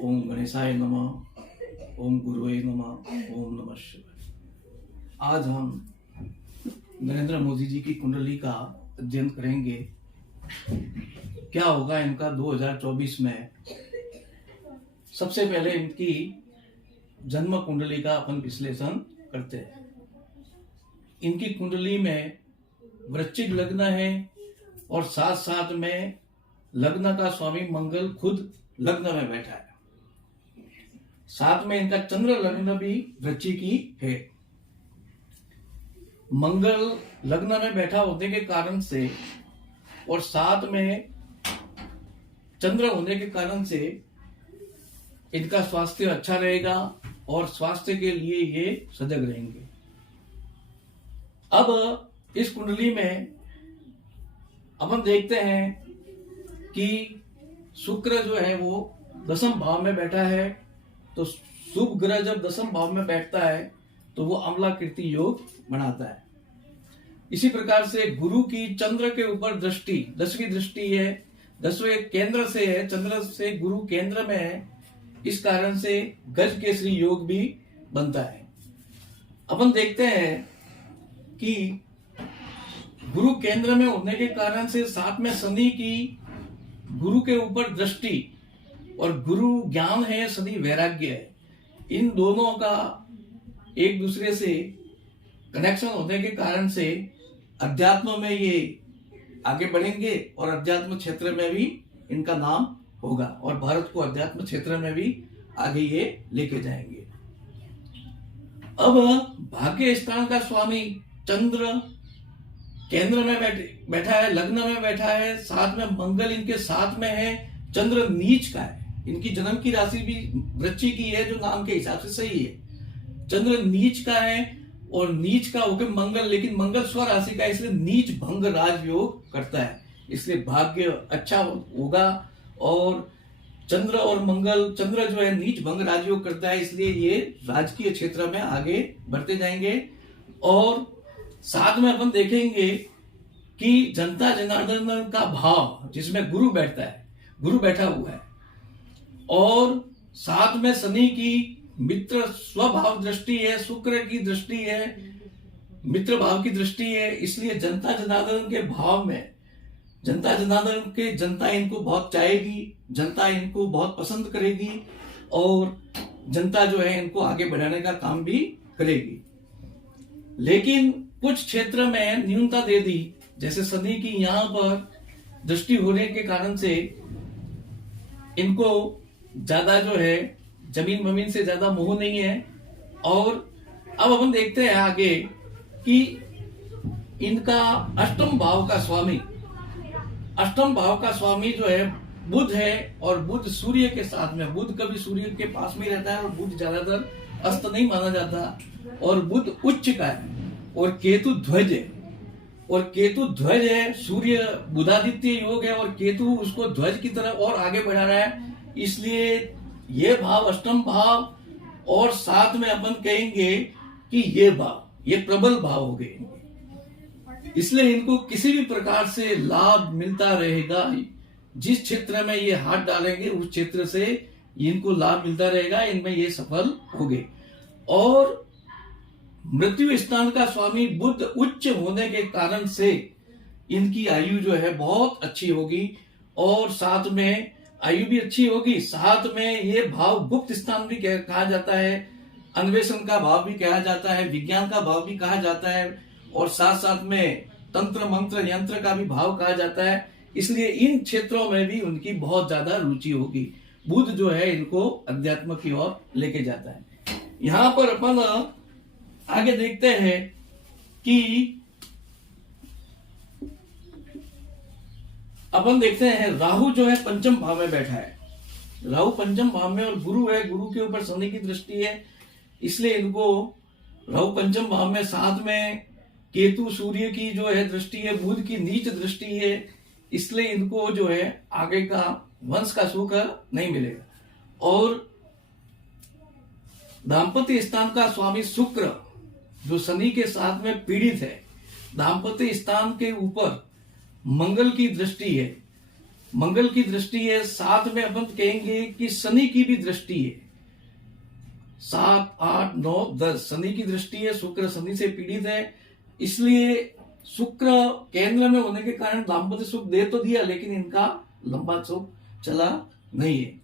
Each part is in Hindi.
ओम गणेशाय नमः, ओम गुरुवे नमः, ओम नमः शिवाय। आज हम नरेंद्र मोदी जी की कुंडली का अध्ययन करेंगे। क्या होगा इनका 2024 में। सबसे पहले इनकी जन्म कुंडली का अपन विश्लेषण करते हैं। इनकी कुंडली में वृश्चिक लग्न है और साथ साथ में लग्न का स्वामी मंगल खुद लग्न में बैठा है। साथ में इनका चंद्र लग्न भी वृश्चिकी है। मंगल लग्न में बैठा होने के कारण से और साथ में चंद्र होने के कारण से इनका स्वास्थ्य अच्छा रहेगा और स्वास्थ्य के लिए ये सजग रहेंगे। अब इस कुंडली में अपन देखते हैं कि शुक्र जो है वो दसम भाव में बैठा है। तो शुभ ग्रह जब दसम भाव में बैठता है तो वो अम्ला कीर्ति योग बनाता है। इसी प्रकार से गुरु की चंद्र के ऊपर दृष्टि 10वीं दृष्टि है, 10वें केंद्र से है, चंद्र से गुरु केंद्र में है। इस कारण से गज केसरी योग भी बनता है। अपन देखते हैं कि गुरु केंद्र में होने के कारण से साथ में शनि की गुरु के ऊपर दृष्टि और गुरु ज्ञान है, शनि वैराग्य है। इन दोनों का एक दूसरे से कनेक्शन होने के कारण से अध्यात्म में ये आगे बढ़ेंगे और अध्यात्म क्षेत्र में भी इनका नाम होगा और भारत को अध्यात्म क्षेत्र में भी आगे ये लेके जाएंगे। अब भाग्य स्थान का स्वामी चंद्र केंद्र में बैठा है, लग्न में बैठा है, साथ में मंगल इनके साथ में है। चंद्र नीच का है। इनकी जन्म की राशि भी वृश्चिक की है, जो नाम के हिसाब से सही है। चंद्र नीच का है और नीच का होकर मंगल, लेकिन मंगल स्व राशि का है, इसलिए नीच भंग राज योग करता है। इसलिए भाग्य अच्छा होगा। और चंद्र और मंगल, चंद्र जो है नीच भंग राज योग करता है, इसलिए ये राजकीय क्षेत्र में आगे बढ़ते जाएंगे। और साथ में अपन देखेंगे कि जनता जनार्दन का भाव जिसमें गुरु बैठता है, गुरु बैठा हुआ है और साथ में शनि की मित्र स्वभाव दृष्टि है, शुक्र की दृष्टि है, मित्र भाव की दृष्टि है। इसलिए जनता जनार्दन के भाव में जनता इनको बहुत चाहेगी, जनता इनको बहुत पसंद करेगी और जनता जो है इनको आगे बढ़ाने का काम भी करेगी। लेकिन कुछ क्षेत्र में न्यूनता दे दी, जैसे शनि की यहां पर दृष्टि होने के कारण से इनको ज्यादा जो है जमीन वमीन से ज्यादा मोह नहीं है। और अब अपन देखते हैं आगे कि इनका अष्टम भाव का स्वामी जो है बुध है और बुध सूर्य के साथ में, बुध कभी सूर्य के पास में रहता है और बुध ज्यादातर अस्त नहीं माना जाता और बुध उच्च का है और केतु ध्वज है। और केतु ध्वज है, सूर्य बुधादित्य योग है और केतु उसको ध्वज की तरफ और आगे बढ़ा रहा है। इसलिए ये भाव अष्टम भाव और साथ में अपन कहेंगे कि ये प्रबल भाव हो गए। इसलिए इनको किसी भी प्रकार से लाभ मिलता रहेगा। जिस क्षेत्र में ये हाथ डालेंगे उस क्षेत्र से इनको लाभ मिलता रहेगा, इनमें ये सफल होंगे। और मृत्यु स्थान का स्वामी बुध उच्च होने के कारण से इनकी आयु जो है बहुत अच्छी होगी और साथ में आयु भी अच्छी होगी। साथ में ये भाव गुप्त स्थान भी कहा जाता है, अन्वेषण का भाव भी कहा जाता है, विज्ञान का भाव भी कहा जाता है और साथ साथ में तंत्र मंत्र यंत्र का भी भाव कहा जाता है। इसलिए इन क्षेत्रों में भी उनकी बहुत ज्यादा रुचि होगी। बुध जो है इनको अध्यात्म की ओर लेके जाता है। यहां पर अपन आगे देखते हैं कि अपन देखते हैं राहु जो है पंचम भाव में बैठा है। राहु पंचम भाव में और गुरु है, गुरु के ऊपर शनि की दृष्टि है, इसलिए इनको राहु पंचम भाव में, साथ में केतु सूर्य की जो है दृष्टि है, बुध की नीच दृष्टि है, इसलिए इनको जो है आगे का वंश का सुख नहीं मिलेगा। और दाम्पत्य स्थान का स्वामी शुक्र जो शनि के साथ में पीड़ित है, दाम्पत्य स्थान के ऊपर मंगल की दृष्टि है मंगल की दृष्टि है, साथ में अपन कहेंगे कि शनि की भी दृष्टि है। 7, 8, 9, 10 शनि की दृष्टि है। शुक्र शनि से पीड़ित है, इसलिए शुक्र केंद्र में होने के कारण दाम्पत्य सुख दे तो दिया, लेकिन इनका लंबा सुख चला नहीं है।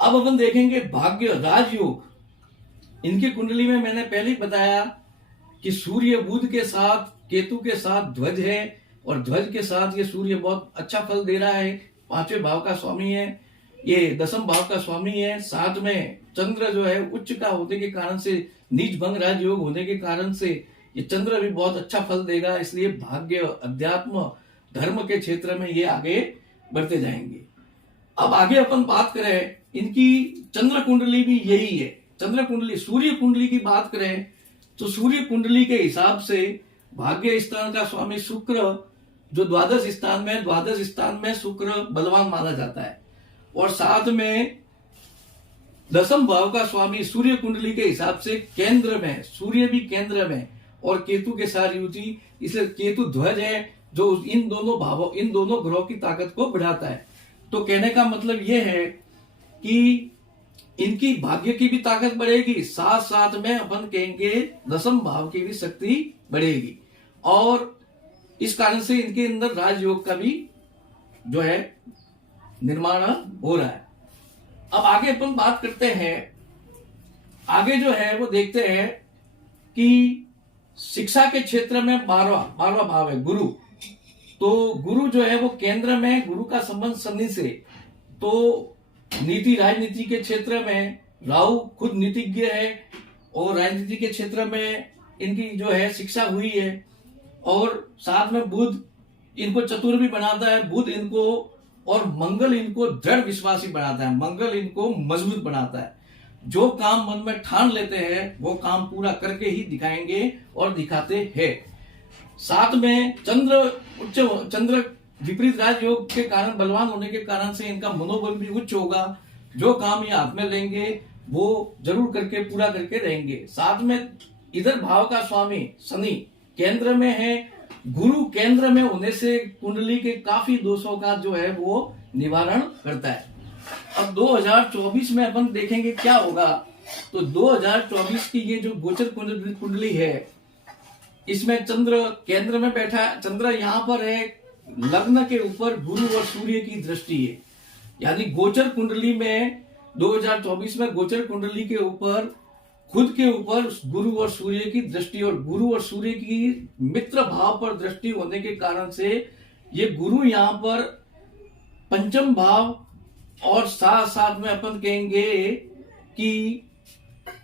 अब अपन देखेंगे भाग्य राजयोग। इनकी कुंडली में मैंने पहले ही बताया कि सूर्य बुध के साथ केतु के साथ ध्वज है, और ध्वज के साथ ये सूर्य बहुत अच्छा फल दे रहा है। 5वें भाव का स्वामी है, ये 10वें भाव का स्वामी है। साथ में चंद्र जो है उच्च का होने के कारण से, नीच भंग राजयोग होने के कारण से ये चंद्र भी बहुत अच्छा फल देगा। इसलिए भाग्य, अध्यात्म, धर्म के क्षेत्र में ये आगे बढ़ते जाएंगे। अब आगे अपन बात करें, इनकी चंद्र कुंडली भी यही है। चंद्र कुंडली, सूर्य कुंडली की बात करें तो सूर्य कुंडली के हिसाब से भाग्य स्थान का स्वामी शुक्र जो द्वादश स्थान में, द्वादश स्थान में शुक्र बलवान माना जाता है। और साथ में 10वें भाव का स्वामी सूर्य कुंडली के हिसाब से केंद्र में, सूर्य भी केंद्र में और केतु के साथ युति, इसलिए केतु ध्वज है जो इन दोनों भावों, इन दोनों ग्रहों की ताकत को बढ़ाता है। तो कहने का मतलब यह है कि इनकी भाग्य की भी ताकत बढ़ेगी, साथ साथ में अपन कहेंगे 10वें भाव की भी शक्ति बढ़ेगी, और इस कारण से इनके अंदर राजयोग का भी जो है निर्माण हो रहा है। अब आगे अपन बात करते हैं, आगे जो है वो देखते हैं कि शिक्षा के क्षेत्र में 12वां भाव है गुरु। तो गुरु जो है वो केंद्र में, गुरु का संबंध शनि से। तो नीति राजनीति के क्षेत्र में राहु खुद नीतिज्ञ है, और राजनीति के क्षेत्र में इनकी जो है शिक्षा हुई है। और साथ में बुध इनको चतुर भी बनाता है, बुध इनको, और मंगल इनको दृढ़ विश्वासी बनाता है, मंगल इनको मजबूत बनाता है। जो काम मन में ठान लेते हैं वो काम पूरा करके ही दिखाएंगे और दिखाते हैं। साथ में चंद्र विपरीत राजयोग के कारण, बलवान होने के कारण से इनका मनोबल भी उच्च होगा। जो काम ये हाथ में लेंगे वो जरूर करके पूरा करके रहेंगे। साथ में इधर भाव का स्वामी शनि केंद्र में है, गुरु केंद्र में होने से कुंडली के काफी दोषों का जो है वो निवारण करता है। अब 2024 में अपन देखेंगे क्या होगा। तो 2024 की ये जो गोचर कुंडली है, इसमें चंद्र केंद्र में बैठा है। चंद्र यहाँ पर है, लग्न के ऊपर गुरु और सूर्य की दृष्टि है। यानी गोचर कुंडली में 2024 में गोचर कुंडली के ऊपर, खुद के ऊपर गुरु और सूर्य की दृष्टि, और गुरु और सूर्य की मित्र भाव पर दृष्टि होने के कारण से ये गुरु यहाँ पर 5वें भाव, और साथ साथ में अपन कहेंगे कि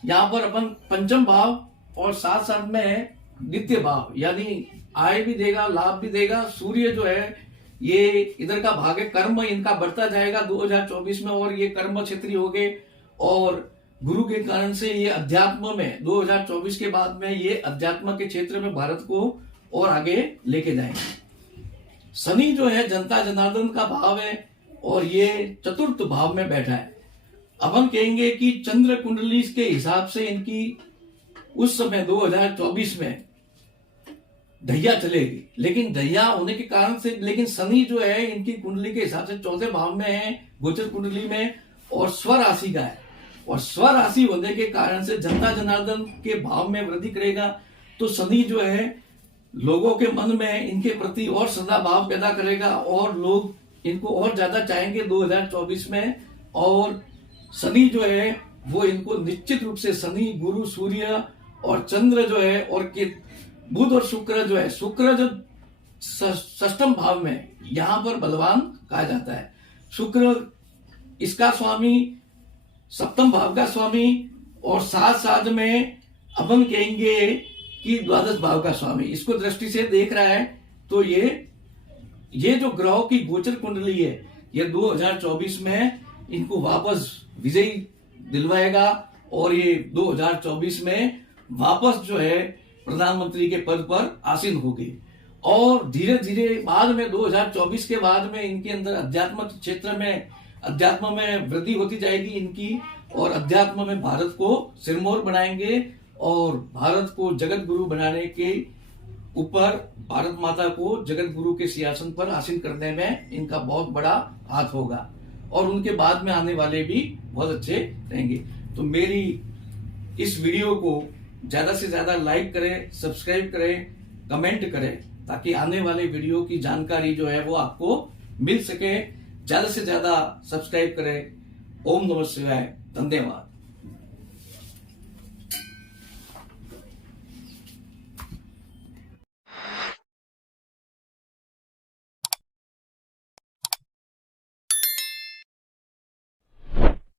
यहाँ पर अपन 5वें भाव और साथ साथ में द्वितीय भाव, यानी आय भी देगा, लाभ भी देगा। सूर्य जो है ये इधर का भाग है, कर्म इनका बढ़ता जाएगा 2024 में, और ये कर्म क्षेत्रीय हो गए। और गुरु के कारण से ये अध्यात्म में 2024 के बाद में ये अध्यात्म के क्षेत्र में भारत को और आगे लेके जाएंगे। शनि जो है जनता जनार्दन का भाव है, और ये चतुर्थ भाव में बैठा है। अब हम कहेंगे कि चंद्र कुंडली के हिसाब से इनकी उस समय 2024 में दैया चलेगी, लेकिन दैया होने के कारण से, लेकिन शनि जो है इनकी कुंडली के हिसाब से 4थे भाव में है गोचर कुंडली में, और स्वराशि का है। और स्वराशि होने के कारण से जनता जनार्दन के भाव में वृद्धि करेगा। तो शनि जो है लोगों के मन में इनके प्रति और सदा भाव पैदा करेगा, और लोग इनको और ज्यादा चाहेंगे 2024 में। और शनि जो है वो इनको निश्चित रूप से, शनि, गुरु, सूर्य और चंद्र जो है, और बुध और शुक्र जो है, शुक्र जो 6वें भाव में यहां पर बलवान कहा जाता है। शुक्र इसका स्वामी, 7वें भाव का स्वामी, और साथ साथ में अपन कहेंगे कि द्वादश भाव का स्वामी इसको दृष्टि से देख रहा है। तो ये जो ग्रहों की गोचर कुंडली है, ये 2024 में इनको वापस विजयी दिलवाएगा, और ये 2024 में वापस जो है प्रधानमंत्री के पद पर आसीन होगी। और धीरे धीरे बाद में 2024 के बाद में इनके अंदर अध्यात्म क्षेत्र में, अध्यात्म में वृद्धि होती जाएगी इनकी, और अध्यात्म में भारत को सिरमौर बनाएंगे, और भारत को जगत गुरु बनाने के ऊपर भारत माता को जगत गुरु के सिंहासन पर आसीन करने में इनका बहुत बड़ा हाथ होगा और उनके बाद में आने वाले भी बहुत अच्छे रहेंगे। तो मेरी इस वीडियो को ज्यादा से ज्यादा लाइक करें, सब्सक्राइब करें, कमेंट करें, ताकि आने वाले वीडियो की जानकारी जो है वो आपको मिल सके। ज्यादा से ज्यादा सब्सक्राइब करें। ओम नमः शिवाय। धन्यवाद।